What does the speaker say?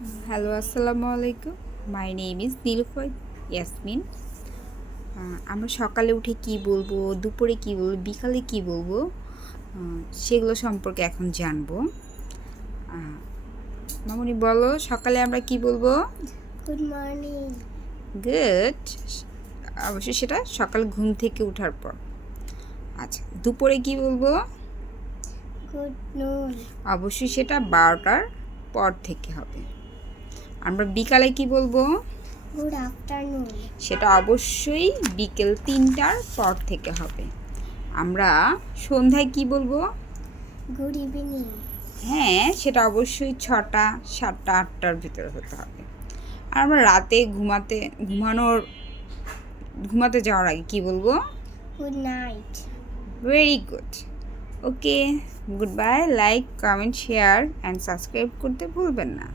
Hello, আসসালামু আলাইকুম। My name is Nilufar Yasmin. আমরা সকালে উঠে কি বলবো, দুপুরে কি বলবো, বিকালে কি বলবো, সেগুলো সম্পর্কে এখন জানবো। মামুনি বলো, সকালে আমরা কি বলবো? Good morning. গুড। অবশ্যই সেটা সকাল ঘুম থেকে ওঠার পর। আচ্ছা, দুপুরে কি বলবো? গুড নুন। অবশ্যই সেটা 12টার পর থেকে হবে। আমরা বিকালে কি বলবো? Good afternoon. সেটা অবশ্যই বিকেল 3টার পর থেকে হবে। আমরা সন্ধ্যায় কি বলবো? Good evening. হ্যাঁ, সেটা অবশ্যই 6টা, 7টা, 8টার ভিতরে হতে হবে। আর আমরা রাতে ঘুমাতে যাওয়ার আগে কি বলবো? Good night. Very good. Okay, good bye. Like, comment, share and subscribe করতে ভুলবেন না।